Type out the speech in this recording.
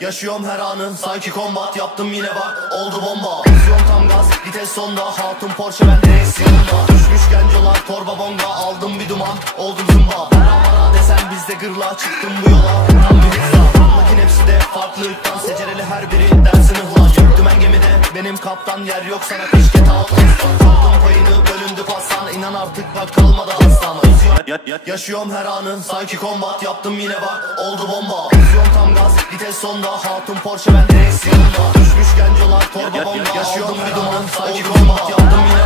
Yaşıyorum her anı sanki kombat yaptım yine bak oldu bomba. Vizyon tam gaz vites sonda, hatun Porsche ben direksiyonda. Düşmüş gencolar torba bonga, aldım bir duman oldum zımba. Para desen bizde gırla, çıktım bu yola tam bir hızla. Anlakin hepsi de farklı ırktan, secereli her biri dersin hıhla. Yüktüm en gemide benim kaptan, yer yok sana keşke tağuttan. Aldım payını bölündü pastan, inan artık bak kalmadı hastan. Yaşıyorum her anı sanki kombat yaptım yine bak oldu bomba. Vizyon tam gaz vites sonda, hatun Porsche ben direksiyonda. Düşmüş gencolar torba bonga, yaşıyorum bir duman sanki kombat yaptım yine